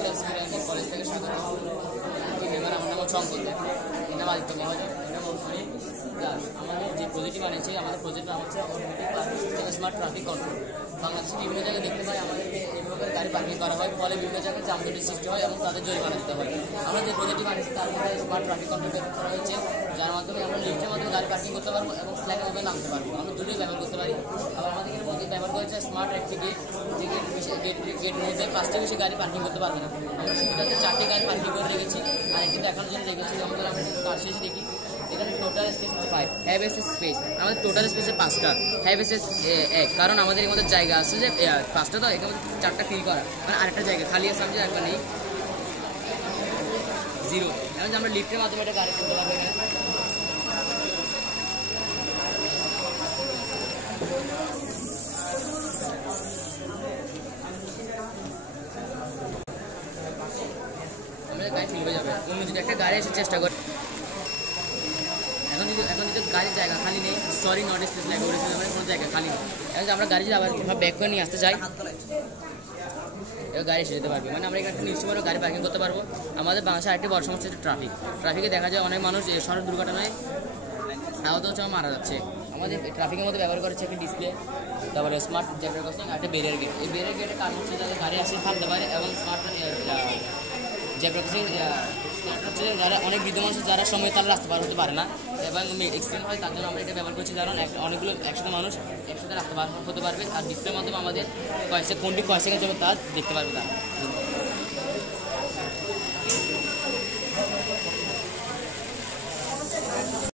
ক্লাসের experience college থেকে সাধারণ এবার আমার নাম শঙ্কর এটা আদিত্য মহাজন এটা মৌসুমি আমাদের যে প্রজেক্টটি বানিয়েছি আমাদের প্রজেক্ট নাম হচ্ছে স্মার্ট ট্রাফিক কন্ট্রোল। বাংলাদেশে বিভিন্ন জায়গায় দেখতে পাই আমাদেরকে এইভাবে গাড়ি পার্কিং করা হয়, ফলে বিভিন্ন জায়গায় যানজটের সৃষ্টি হয় এবং তাদের জরিমানা দিতে হয়। আমরা যে প্রজেক্টটি বানিয়েছি তার মধ্যে স্মার্ট ট্রাফিক কন্ট্রোল ব্যবহার করা হয়েছে, যার মাধ্যমে আমরা লিফটের মাধ্যমে গাড়ি পার্কিং করতে পারবো এবং ফ্ল্যাটের মধ্যে নামতে পারবো। আমরা দুটোই ব্যবহার করতে পারি। আবার আমাদের এর মধ্যে ব্যবহার করেছে স্মার্ট একটি গেট, যে গেটের মধ্যে 5টি বেশি গাড়ি পার্কিং করতে পারবে না। আমরা সুবিধাতে 4টি গাড়ি পার্কিং করে রেখেছি, আর একটি দেখানোর জন্য রেখেছি। যেমন আমরা কার শেষে দেখি এখানে টোটাল স্পেস হচ্ছে 5, হ্যাভ স্পেস স্পেস আমাদের টোটাল স্পেসে 5টা, হ্যাভ স্পেস 1, কারণ আমাদের এর মধ্যে জায়গা আছে যে 5টা, তো এখানে 4টা ফিল করা, মানে আরেকটা জায়গা খালি আছে, আমাদের একবার নেই 0। এখন আমরা লিফটের মাধ্যমে একটা গাড়ি করতে পারবো। এখানে আমাদের গাড়ি ফিল হয়ে যাবে। অন্য যদি একটা গাড়ি এসে চেষ্টা করে, এখন যদি গাড়ির জায়গা খালি নেই, সরি নট স্পেস লাগে কোনো জায়গা খালি নেই। এখন আমরা গাড়ি যদি আবার ব্যাক করে নিয়ে আসতে চাই, এবার গাড়ি এসে যেতে পারবে, মানে আমরা এখানে নিশ্চয়ই গাড়ি পার্কিং করতে পারবো। আমাদের বাংলাদেশে আরেকটি বড় সমস্যা হচ্ছে ট্রাফিকে দেখা যায় অনেক মানুষ সড়ক দুর্ঘটনায় আহত হচ্ছে, মারা যাচ্ছে। আমাদের ট্রাফিকের মধ্যে ব্যবহার করেছে একটি ডিসপ্লে, তারপরে স্মার্ট জেব্রা ক্রসিং আর একটা ব্যারিয়ার গেট। এই ব্যারিয়ার গেটের কারণ হচ্ছে যাতে গাড়ি আসলে থামতে পারে, এবং স্মার্ট জেব্রা ক্রসিং হচ্ছে যারা অনেক বৃদ্ধ মানুষ যারা সময় তারা রাস্তা পার হতে পারে না এবং এক্সিডেন্ট হয়, তার জন্য আমরা এটা ব্যবহার করছি, কারণ অনেকগুলো একসাথে মানুষ একসাথে রাস্তা পার হতে পারবে। আর ডিসপ্লের মাধ্যমে আমাদের কোনটি কয় সেকেন্ড যাবে তা দেখতে পারবে তারা।